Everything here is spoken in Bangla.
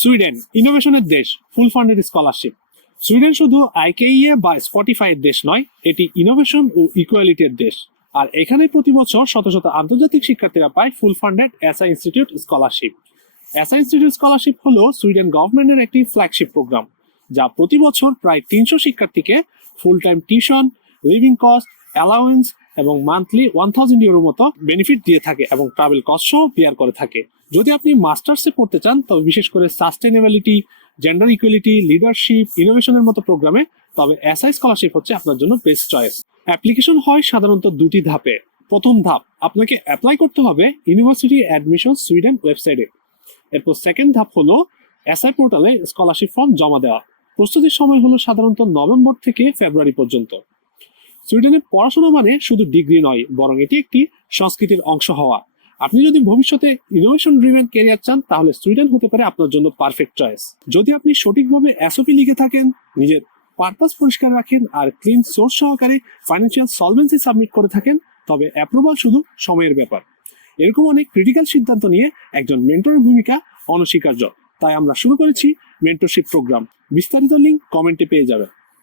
সুইডেন, ইনোভেশনের দেশ, ফুল ফান্ডেড স্কলারশিপ। সুইডেন শুধু আইকেইএ বা স্পটিফাই এর দেশ নয়, এটি ইনোভেশন ও ইকুয়ালিটির দেশ। আর এখানে প্রতি বছর শত শত আন্তর্জাতিক শিক্ষার্থীরা পায় full funded SI institute scholarship. SI institute scholarship হলো সুইডেন গভর্নমেন্টের একটি ফ্ল্যাগশিপ প্রোগ্রাম, যা প্রতি বছর প্রায় তিনশো শিক্ষার্থীকে full time tuition, living cost allowance এবং মান্থলি ওয়ান থাউজেন্ড ইউরো মতো বেনিফিট দিয়ে থাকে এবং ট্রাভেল কস্ট বিয়ার করে থাকে। যদি আপনি মাস্টার্সে পড়তে চান, তবে বিশেষ করে সাস্টেনেবিলিটি জেন্ডার ইকুয়ালিটি লিডারশিপ ইনোভেশনের মতো প্রোগ্রামে তবে এসআই স্কলারশিপ হচ্ছে আপনার জন্য বেস্ট চয়েস অ্যাপ্লিকেশন হয় সাধারণত দুটি ধাপে। প্রথম ধাপ, আপনাকে অ্যাপ্লাই করতে হবে ইউনিভার্সিটি অ্যাডমিশন সুইডেন ওয়েবসাইটে এরপর সেকেন্ড ধাপ হলো এসআই পোর্টালে স্কলারশিপ ফর্ম জমা দেওয়া। প্রস্তুতির সময় হলো সাধারণত নভেম্বর থেকে ফেব্রুয়ারি পর্যন্ত। সুইডেনে পড়াশোনা মানে শুধু ডিগ্রি নয়, বরং এটি একটি সংস্কৃতির অংশ হওয়া। আপনি যদি ভবিষ্যতে ইনোভেশন ড্রিভেন ক্যারিয়ার চান, তাহলে সুইডেন হতে পারে আপনার জন্য পারফেক্ট চয়েস যদি আপনি সঠিকভাবে এসওপি লিখে থাকেন, নিজের পারপাস পরিষ্কার রাখেন আর ক্লিন সোর্স সহকারে ফাইন্যান্সিয়াল সলভেন্সি সাবমিট করে থাকেন, তবে অ্যাপ্রুভাল শুধু সময়ের ব্যাপার। এরকম অনেক ক্রিটিক্যাল সিদ্ধান্ত নিয়ে একজন মেন্টরের ভূমিকা অনস্বীকার্য। তাই আমরা শুরু করেছি মেন্টরশিপ প্রোগ্রাম বিস্তারিত লিঙ্ক কমেন্টে পেয়ে যাবেন।